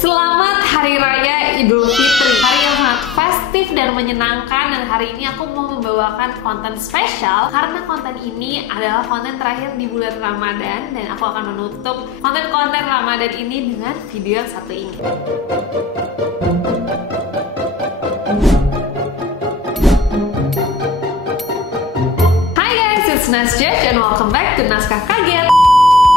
Selamat Hari Raya Idul Fitri, hari yang sangat festif dan menyenangkan. Dan hari ini aku mau membawakan konten spesial karena konten ini adalah konten terakhir di bulan Ramadan. Dan aku akan menutup konten-konten Ramadan ini dengan video yang satu ini. Hai guys, it's Nasjah and welcome back to Naskah Kaget.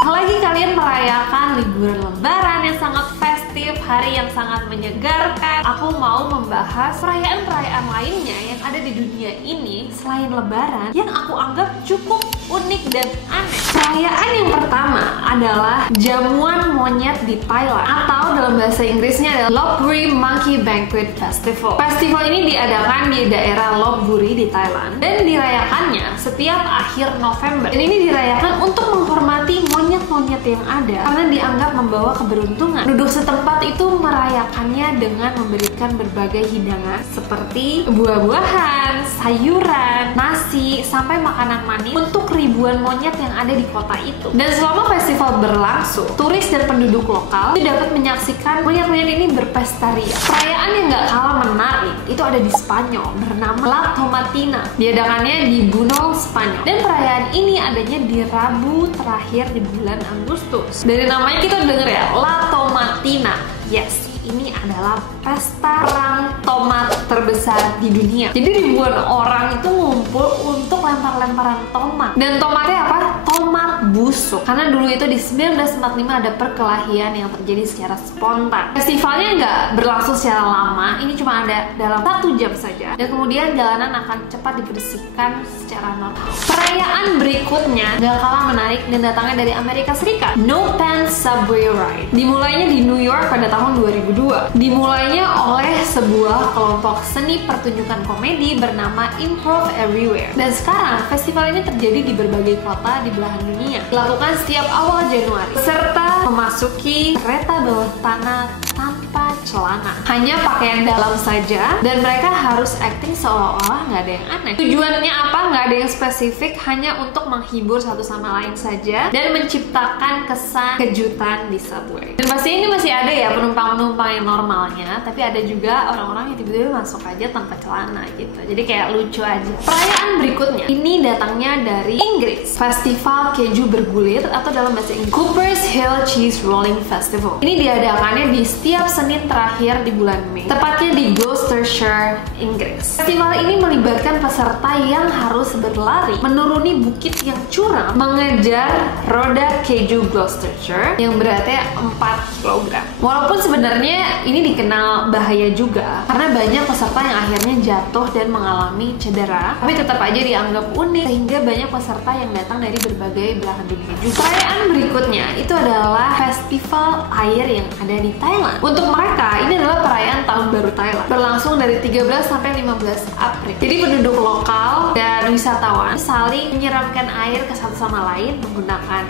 Lagi kalian merayakan liburan lebaran yang sangat festif, hari yang sangat menyegarkan. Aku mau membahas perayaan-perayaan lainnya yang ada di dunia ini selain lebaran yang aku anggap cukup unik dan aneh. Perayaan yang pertama adalah jamuan monyet di Thailand, atau dalam bahasa Inggrisnya adalah Lopburi Monkey Banquet Festival. Festival ini diadakan di daerah Lopburi di Thailand dan dirayakannya setiap akhir November. Dan ini dirayakan untuk menghormati monyet-monyet yang ada karena dianggap membawa keberuntungan. Penduduk setempat itu merayakannya dengan memberikan berbagai hidangan seperti buah-buahan, sayuran, nasi, sampai makanan manis untuk ribuan monyet yang ada di kota itu. Dan selama festival berlangsung, turis dan penduduk lokal itu dapat menyaksikan monyet-monyet ini berpesta ria. Perayaan yang gak kalah menarik itu ada di Spanyol bernama La Tomatina. Diadakannya di Bunol, Spanyol. Dan perayaan ini adanya di Rabu terakhir di bulan Agustus. Dari namanya kita denger ya, La Tomatina. Yes, ini adalah pesta perang tomat terbesar di dunia. Jadi ribuan orang itu ngumpul untuk lempar-lemparan tomat. Dan tomatnya apa? Tomat busuk. Karena dulu itu di 1945 ada perkelahian yang terjadi secara spontan. Festivalnya nggak berlangsung secara lama, ini cuma ada dalam 1 jam saja. Dan kemudian jalanan akan cepat dibersihkan secara normal. Perayaan berikutnya nggak kalah menarik dan datangnya dari Amerika Serikat. No Pants Subway Ride. Dimulainya di New York pada tahun 2002. Dimulainya oleh sebuah kelompok seni pertunjukan komedi bernama Improv Everywhere. Dan sekarang festival ini terjadi di berbagai kota di belahan dunia. Dilakukan setiap awal Januari, serta memasuki kereta bawah tanah tanpa celana, hanya pakaian dalam saja, dan mereka harus acting seolah-olah nggak ada yang aneh. Tujuannya apa? Nggak ada yang spesifik, hanya untuk menghibur satu sama lain saja dan menciptakan kesan kejutan di subway. Dan pasti ini masih ada ya penumpang-penumpang yang normalnya, tapi ada juga orang-orang yang tiba-tiba masuk aja tanpa celana gitu. Jadi kayak lucu aja. Perayaan berikutnya ini datangnya dari Inggris, Festival Keju Bergulir, atau dalam bahasa Inggris Cooper's Hill Cheese Rolling Festival. Ini diadakannya di setiap Senin terakhir di bulan Mei, tepatnya di Gloucestershire, Inggris. Festival ini melibatkan peserta yang harus berlari menuruni bukit yang curam mengejar roda keju Gloucestershire yang beratnya 4 kg. Walaupun sebenarnya ini dikenal bahaya juga karena banyak peserta yang akhirnya jatuh dan mengalami cedera, tapi tetap aja dianggap unik sehingga banyak peserta yang datang dari berbagai belahan dunia juga. Perayaan berikutnya itu adalah festival air yang ada di Thailand. Untuk mereka ini adalah perayaan tahun baru Thailand, berlangsung dari 13 sampai 15 April. Jadi penduduk lokal dan wisatawan saling menyiramkan air ke satu sama lain menggunakan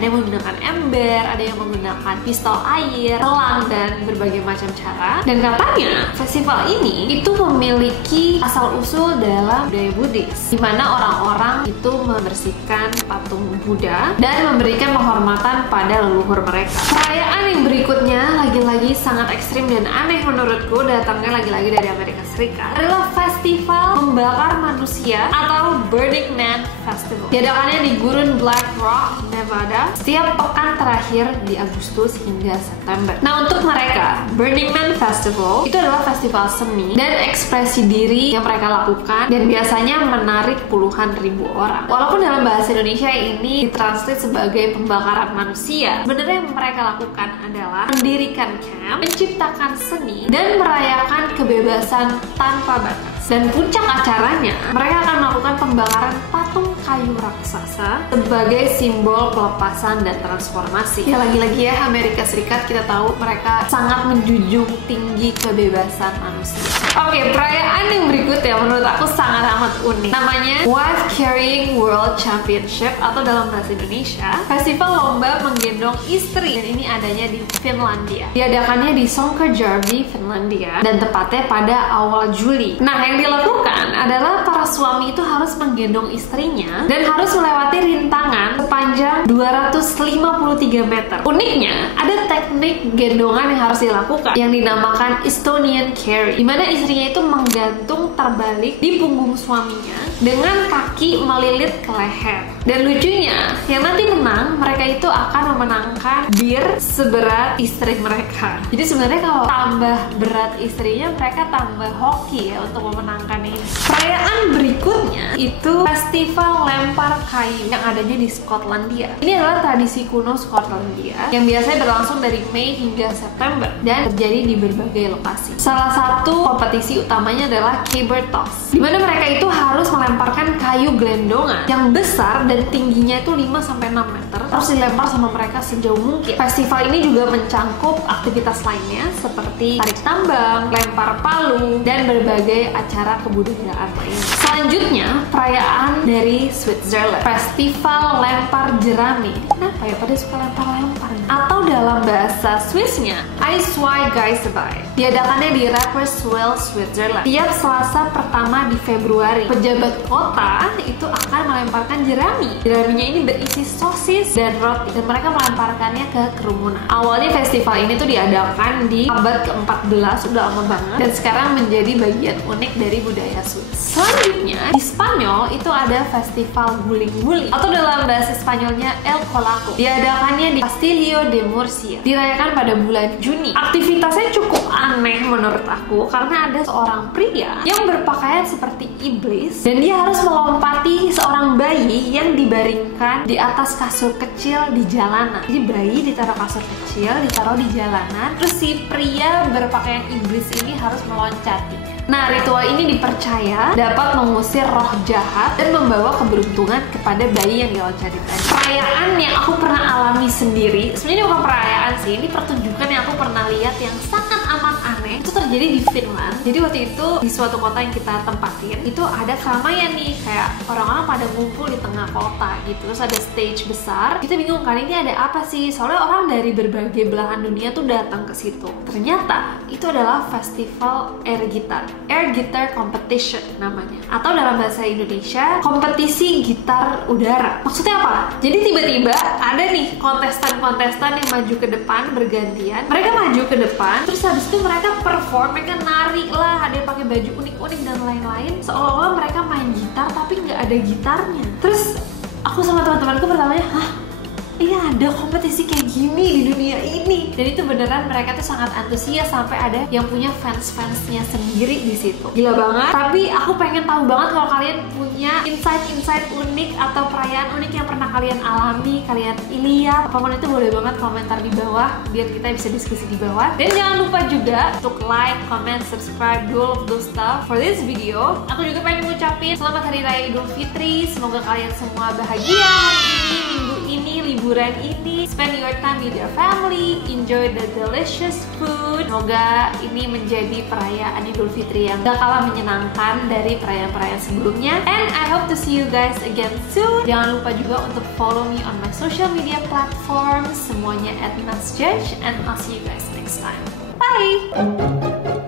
ember, ada yang menggunakan pistol air, selang, dan berbagai macam cara. Dan katanya festival ini itu memiliki asal-usul dalam budaya Buddhis, di mana orang-orang itu membersihkan patung Buddha dan memberikan penghormatan pada leluhur mereka. Perayaan yang berikutnya lagi-lagi sangat ekstrim dan aneh menurutku, datangnya lagi-lagi dari Amerika Serikat, adalah festival membakar manusia atau Burning Man Festival. Diadakannya di gurun Black Rock, Nevada, setiap pekan terakhir di Agustus hingga September. Nah, untuk mereka, Burning Man Festival itu adalah festival seni dan ekspresi diri yang mereka lakukan dan biasanya menarik puluhan ribu orang. Walaupun dalam bahasa Indonesia ini ditranslate sebagai pembakaran manusia, sebenarnya yang mereka lakukan adalah mendirikan camp, menciptakan seni, dan merayakan kebebasan tanpa batas. Dan puncak acaranya, mereka akan melakukan pembakaran patung kayu raksasa sebagai simbol pelepasan dan transformasi. Ya lagi-lagi ya, Amerika Serikat kita tahu mereka sangat menjunjung tinggi kebebasan manusia. Oke, perayaan yang berikutnya menurut aku sangat amat unik. Namanya Wife Carrying World Championship, atau dalam bahasa Indonesia festival lomba menggendong istri. Dan ini adanya di Finlandia. Diadakannya di Sonkajärvi, Finlandia, dan tepatnya pada awal Juli. Nah, yang dilakukan adalah para suami itu harus menggendong istri istrinya dan harus melewati rintangan sepanjang 253 meter. Uniknya, ada teknik gendongan yang harus dilakukan yang dinamakan Estonian carry, di mana istrinya itu menggantung terbalik di punggung suaminya dengan kaki melilit ke leher. Dan lucunya, yang nanti menang, mereka itu akan memenangkan bir seberat istri mereka. Jadi sebenarnya kalau tambah berat istrinya, mereka tambah hoki ya untuk memenangkan ini. Perayaan berikutnya itu festival lempar kayu yang adanya di Skotlandia. Ini adalah tradisi kuno Skotlandia yang biasanya berlangsung dari Mei hingga September dan terjadi di berbagai lokasi. Salah satu kompetisi utamanya adalah caber toss, di mana mereka itu harus melemparkan kayu gelendongan yang besar dan tingginya itu 5-6 meter, terus dilempar sama mereka sejauh mungkin. Festival ini juga mencangkup aktivitas lainnya seperti tarik tambang, lempar palu, dan berbagai acara kebudayaan lainnya. Selanjutnya, perayaan dari Switzerland, festival lempar jerami. Kenapa ya pada suka lempar-lempar? Atau dalam bahasa Swissnya, Eisweihgeisebei. Diadakannya di Rapperswil, Switzerland. Tiap Selasa pertama di Februari, pejabat kota itu akan melemparkan jerami. Jeraminya ini berisi sosis dan roti, dan mereka melemparkannya ke kerumunan. Awalnya festival ini tuh diadakan di abad ke-14, udah lama banget, dan sekarang menjadi bagian unik dari budaya Swiss. Selanjutnya, di Spanyol itu ada festival guling-guling, atau dalam bahasa Spanyolnya El Colaco. Diadakannya di Castillo de Murcia, dirayakan pada bulan Juni. Aktivitasnya cukup aneh menurut aku, karena ada seorang pria yang berpakaian seperti iblis, dan dia harus melompati seorang bayi yang dibaringkan di atas kasur kecil di jalanan. Jadi bayi ditaruh kasur kecil, ditaruh di jalanan, terus si pria berpakaian iblis ini harus meloncati. Nah, ritual ini dipercaya dapat mengusir roh jahat dan membawa keberuntungan kepada bayi yang diloncatin tadi. Perayaan yang aku pernah alami sendiri, sebenarnya bukan perayaan sih, ini pertunjukan yang aku pernah lihat yang sangat amat aneh. Itu terjadi di Finland. Jadi waktu itu di suatu kota yang kita tempatin, itu ada keramaian nih, kayak orang-orang pada ngumpul di tengah kota gitu. Terus ada stage besar. Kita bingung kan ini ada apa sih? Soalnya orang dari berbagai belahan dunia tuh datang ke situ. Ternyata itu adalah festival air guitar competition namanya, atau dalam bahasa Indonesia kompetisi gitar udara. Maksudnya apa? Jadi tiba-tiba ada nih kontestan-kontestan yang maju ke depan bergantian. Mereka maju ke depan, terus habis itu mereka perform, mereka nari lah, ada yang pakai baju unik-unik dan lain-lain, seolah-olah mereka main gitar tapi nggak ada gitarnya. Terus aku sama teman-temanku pertamanya, hah? Iya, ada kompetisi kayak gini di dunia ini. Dan itu beneran mereka tuh sangat antusias, sampai ada yang punya fans-fansnya sendiri di situ. Gila banget. Tapi aku pengen tahu banget kalau kalian punya insight-insight unik atau perayaan unik yang pernah kalian alami, kalian lihat. Apapun itu boleh banget komentar di bawah biar kita bisa diskusi di bawah. Dan jangan lupa juga untuk like, comment, subscribe, do all of those stuff for this video. Aku juga pengen ngucapin selamat Hari Raya Idul Fitri. Semoga kalian semua bahagia hari ini, minggu ini, liburan ini, spend your time with your family, enjoy the delicious food. Semoga ini menjadi perayaan Idul Fitri yang gak kalah menyenangkan dari perayaan-perayaan sebelumnya. And I hope to see you guys again soon. Jangan lupa juga untuk follow me on my social media platforms, semuanya @nasjudge, and I'll see you guys next time. Bye!